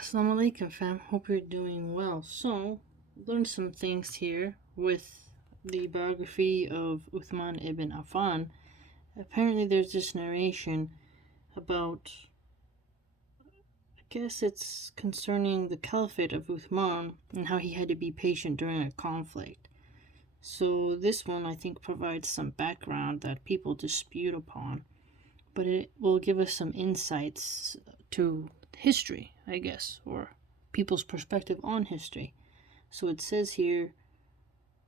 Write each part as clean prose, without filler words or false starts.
Assalamu alaikum, fam. Hope you're doing well. So, learned some things here with the biography of Uthman ibn Affan. Apparently, there's this narration about, I guess it's concerning the caliphate of Uthman and how he had to be patient during a conflict. So, this one I think provides some background that people dispute upon, but it will give us some insights to history, I guess, or people's perspective on history. So it says here,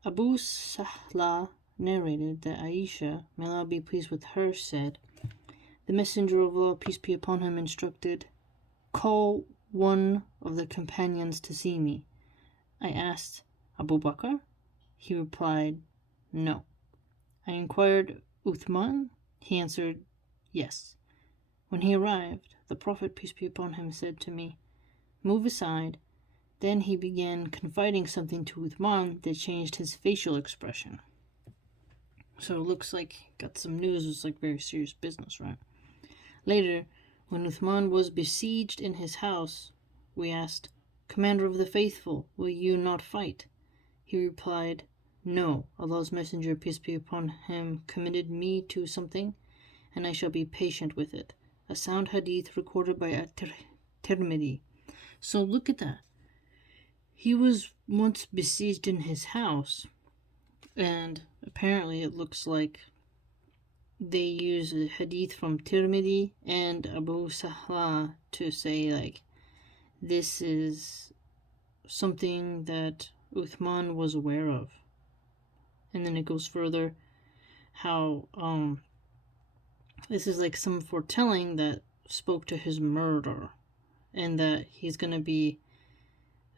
Abu Sahla narrated that Aisha, may Allah be pleased with her, said, the Messenger of Allah, peace be upon him, instructed, call one of the companions to see me. I asked, Abu Bakr? He replied, no. I inquired, Uthman? He answered, yes. When he arrived, the Prophet, peace be upon him, said to me, move aside. Then he began confiding something to Uthman that changed his facial expression. So it looks like he got some news. It's like very serious business, right? Later, when Uthman was besieged in his house, we asked, Commander of the Faithful, will you not fight? He replied, no, Allah's Messenger, peace be upon him, committed me to something, and I shall be patient with it. A sound hadith recorded by At-Tirmidhi. So look at that. He was once besieged in his house, and apparently it looks like they use a hadith from Tirmidhi and Abu Sahla to say, like, this is something that Uthman was aware of. And then it goes further how this is like some foretelling that spoke to his murder, and that he's going to be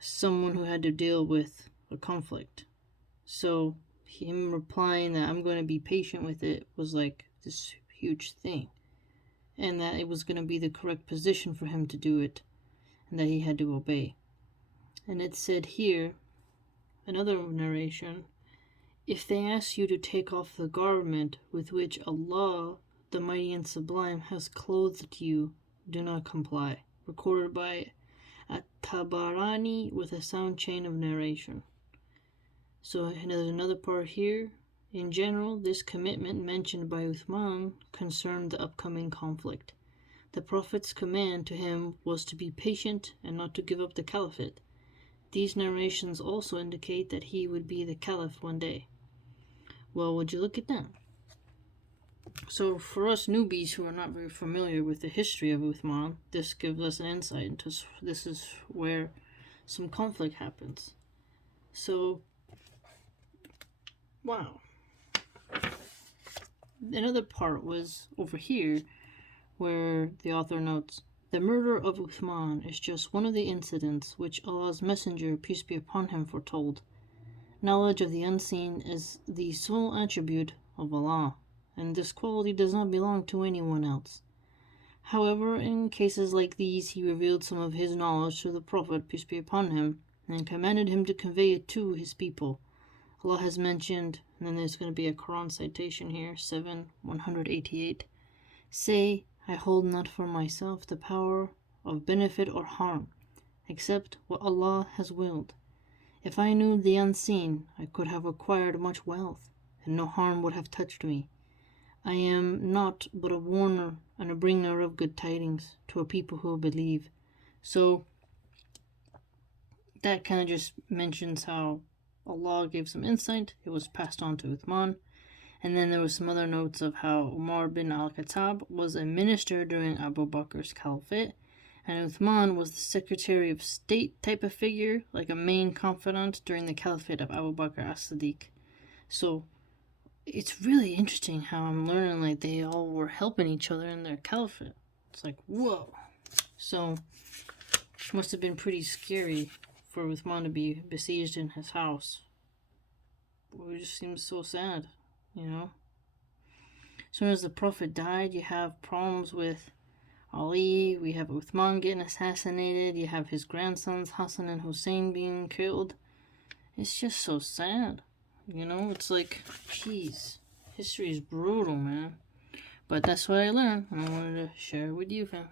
someone who had to deal with a conflict. So him replying that I'm going to be patient with it was like this huge thing, and that it was going to be the correct position for him to do it, and that he had to obey. And it said here, another narration, if they ask you to take off the garment with which Allah, the Mighty and Sublime, has clothed you, do not comply. Recorded by At-Tabarani with a sound chain of narration. So there's another part here. In general, this commitment mentioned by Uthman concerned the upcoming conflict. The Prophet's command to him was to be patient and not to give up the caliphate. These narrations also indicate that he would be the caliph one day. Well, would you look at that? So for us newbies who are not very familiar with the history of Uthman, this gives us an insight into this is where some conflict happens. So, wow. Another part was over here where the author notes, the murder of Uthman is just one of the incidents which Allah's Messenger, peace be upon him, foretold. Knowledge of the unseen is the sole attribute of Allah, and this quality does not belong to anyone else. However, in cases like these, he revealed some of his knowledge to the Prophet, peace be upon him, and commanded him to convey it to his people. Allah has mentioned, and then there's going to be a Quran citation here, 7:188. Say, I hold not for myself the power of benefit or harm, except what Allah has willed. If I knew the unseen, I could have acquired much wealth, and no harm would have touched me. I am naught but a warner and a bringer of good tidings to a people who believe. So that kind of just mentions how Allah gave some insight. It was passed on to Uthman. And then there was some other notes of how Umar bin al-Khattab was a minister during Abu Bakr's caliphate, and Uthman was the Secretary of State type of figure, like a main confidant during the caliphate of Abu Bakr as-Siddiq. So it's really interesting how I'm learning like they all were helping each other in their caliphate. It's like, whoa. So it must have been pretty scary for Uthman to be besieged in his house. It just seems so sad, you know? As soon as the Prophet died, you have problems with Ali, we have Uthman getting assassinated, you have his grandsons Hassan and Hussein being killed. It's just so sad, you know? It's like, jeez, history is brutal, man. But that's what I learned, and I wanted to share it with you, fam.